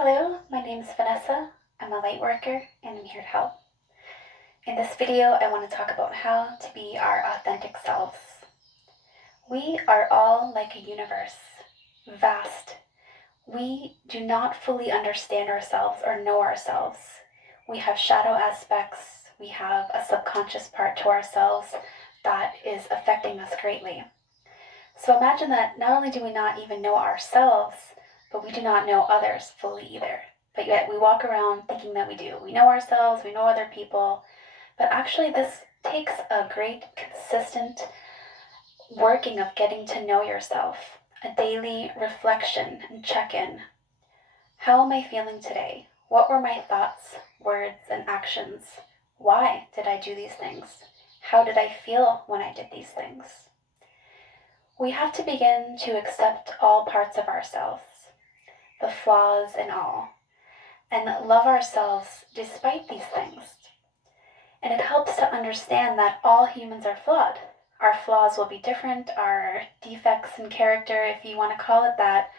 Hello, my name is Vanessa. I'm a lightworker and I'm here to help. In this video, I want to talk about how to be our authentic selves. We are all like a universe, vast. We do not fully understand ourselves or know ourselves. We have shadow aspects, we have a subconscious part to ourselves that is affecting us greatly. So imagine that not only do we not even know ourselves, but we do not know others fully either. But yet we walk around thinking that we do. We know ourselves, we know other people, but actually this takes a great consistent working of getting to know yourself, a daily reflection and check-in. How am I feeling today? What were my thoughts, words, and actions? Why did I do these things? How did I feel when I did these things? We have to begin to accept all parts of ourselves, the flaws and all, and love ourselves despite these things. And it helps to understand that all humans are flawed. Our flaws will be different, our defects in character, if you want to call it that,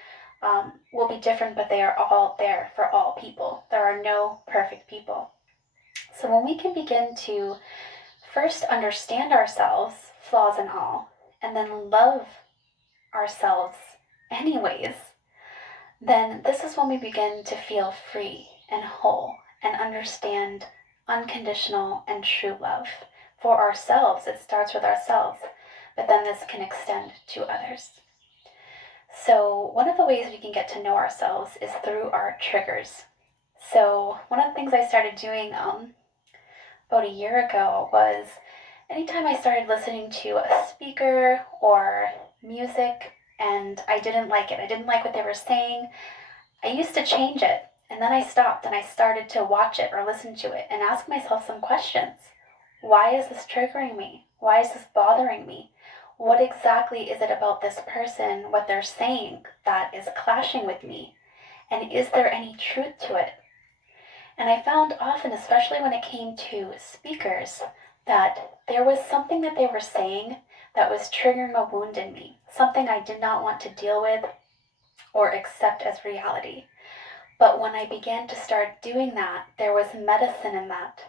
will be different, but they are all there for all people. There are no perfect people. So when we can begin to first understand ourselves, flaws and all, and then love ourselves anyways, then this is when we begin to feel free and whole and understand unconditional and true love. For ourselves, it starts with ourselves, but then this can extend to others. So one of the ways we can get to know ourselves is through our triggers. So one of the things I started doing about a year ago was anytime I started listening to a speaker or music and I didn't like it, I didn't like what they were saying, I used to change it. And then I stopped and I started to watch it or listen to it and ask myself some questions. Why is this triggering me? Why is this bothering me? What exactly is it about this person, what they're saying, that is clashing with me? And is there any truth to it? And I found often, especially when it came to speakers, that there was something that they were saying that was triggering a wound in me, something I did not want to deal with or accept as reality. But when I began to start doing that, there was medicine in that.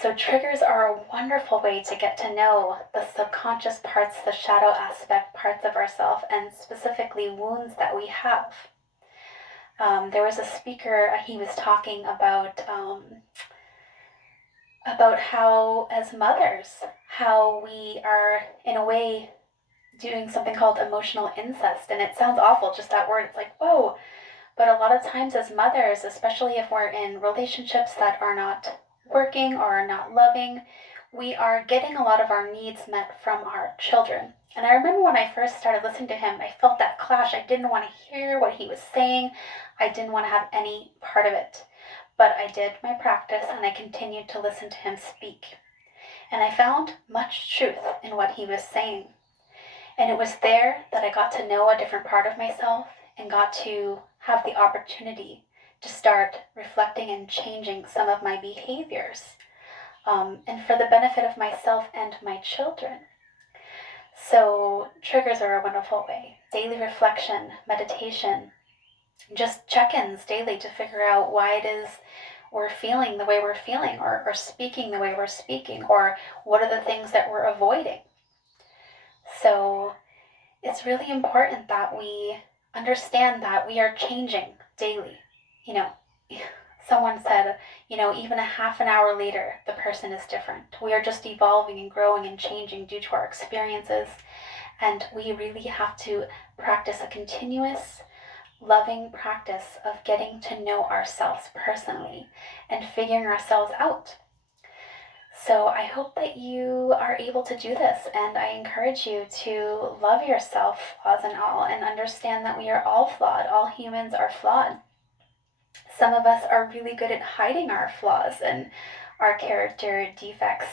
So triggers are a wonderful way to get to know the subconscious parts, the shadow aspect parts of ourselves, and specifically wounds that we have. There was a speaker, he was talking about how as mothers, how we are in a way doing something called emotional incest. And it sounds awful, just that word, it's like, whoa. But a lot of times as mothers, especially if we're in relationships that are not working or are not loving, we are getting a lot of our needs met from our children. And I remember when I first started listening to him, I felt that clash. I didn't want to hear what he was saying. I didn't want to have any part of it. But I did my practice and I continued to listen to him speak. And I found much truth in what he was saying. And it was there that I got to know a different part of myself and got to have the opportunity to start reflecting and changing some of my behaviors, and for the benefit of myself and my children. So triggers are a wonderful way. Daily reflection, meditation, just check-ins daily to figure out why it is we're feeling the way we're feeling, or speaking the way we're speaking, or what are the things that we're avoiding. So it's really important that we understand that we are changing daily. Someone said, even a half an hour later, the person is different. We are just evolving and growing and changing due to our experiences. And we really have to practice a continuous, loving practice of getting to know ourselves personally and figuring ourselves out. So I hope that you are able to do this, and I encourage you to love yourself, flaws and all, and understand that we are all flawed. All humans are flawed. Some of us are really good at hiding our flaws and our character defects.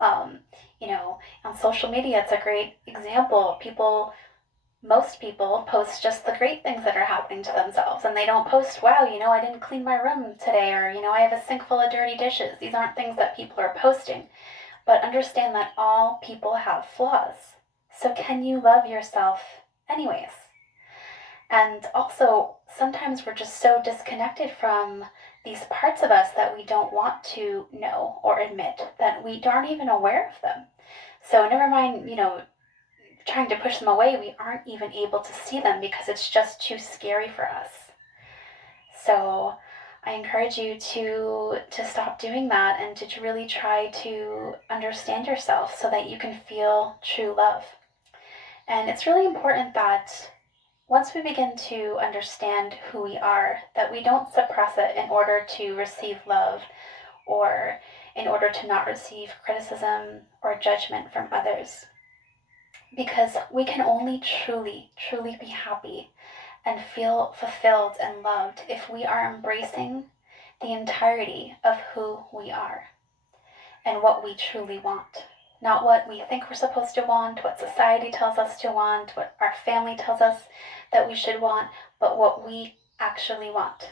On social media, it's a great example. Most people post just the great things that are happening to themselves, and they don't post, wow, I didn't clean my room today, or, I have a sink full of dirty dishes. These aren't things that people are posting. But understand that all people have flaws. So can you love yourself anyways? And also, sometimes we're just so disconnected from these parts of us that we don't want to know or admit, that we aren't even aware of them. So never mind, trying to push them away, we aren't even able to see them because it's just too scary for us. So I encourage you to stop doing that and to really try to understand yourself so that you can feel true love. And it's really important that once we begin to understand who we are, that we don't suppress it in order to receive love or in order to not receive criticism or judgment from others. Because we can only truly, truly be happy and feel fulfilled and loved if we are embracing the entirety of who we are and what we truly want. Not what we think we're supposed to want, what society tells us to want, what our family tells us that we should want, but what we actually want.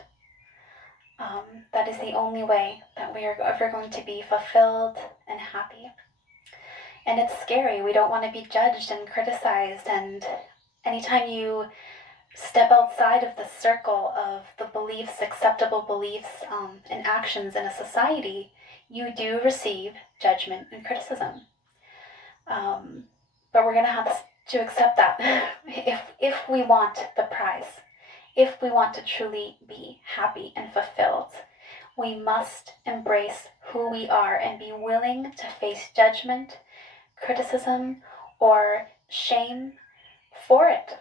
That is the only way that we are ever going to be fulfilled and happy. And it's scary. We don't want to be judged and criticized. And anytime you step outside of the circle of the beliefs, acceptable beliefs, and actions in a society, you do receive judgment and criticism. But we're going to have to accept that if we want the prize, if we want to truly be happy and fulfilled, we must embrace who we are and be willing to face judgment, criticism, or shame for it.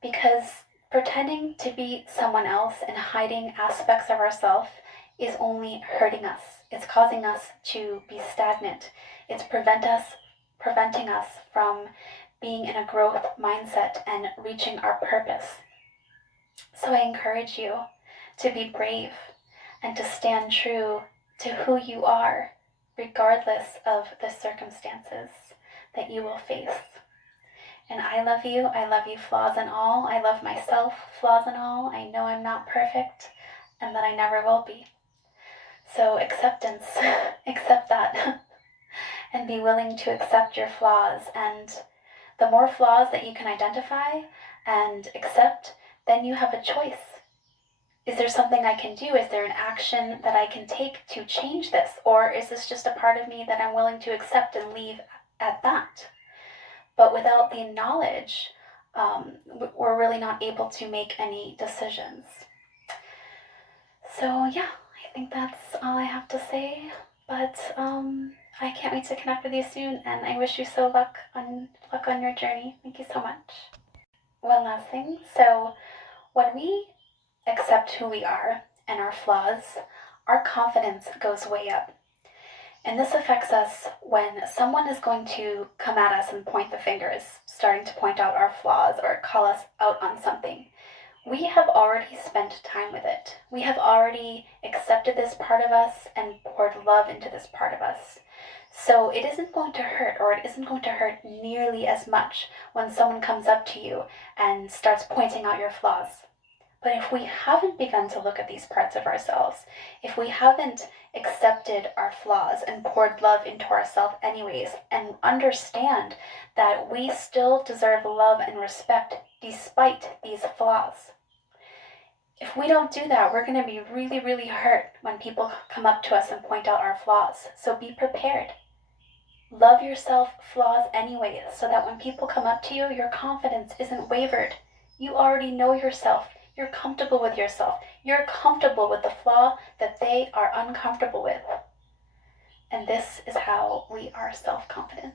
Because pretending to be someone else and hiding aspects of ourselves is only hurting us. It's causing us to be stagnant. It's preventing us from being in a growth mindset and reaching our purpose. So I encourage you to be brave and to stand true to who you are, regardless of the circumstances that you will face. And I love you, flaws and all. I love myself, flaws and all. I know I'm not perfect and that I never will be. So acceptance, accept that and be willing to accept your flaws. And the more flaws that you can identify and accept, then you have a choice. Is there something I can do? Is there an action that I can take to change this? Or is this just a part of me that I'm willing to accept and leave at that? But without the knowledge, we're really not able to make any decisions. So yeah, I think that's all I have to say. But I can't wait to connect with you soon, and I wish you luck on your journey. Thank you so much. One last thing. So when we accept who we are and our flaws, our confidence goes way up. And this affects us when someone is going to come at us and point the fingers, starting to point out our flaws or call us out on something. We have already spent time with it. We have already accepted this part of us and poured love into this part of us. So it isn't going to hurt, or it isn't going to hurt nearly as much when someone comes up to you and starts pointing out your flaws. But if we haven't begun to look at these parts of ourselves, if we haven't accepted our flaws and poured love into ourselves anyways, and understand that we still deserve love and respect despite these flaws, if we don't do that, we're going to be really, really hurt when people come up to us and point out our flaws. So be prepared. Love yourself, flaws anyways, so that when people come up to you, your confidence isn't wavered. You already know yourself. You're comfortable with yourself. You're comfortable with the flaw that they are uncomfortable with. And this is how we are self-confident.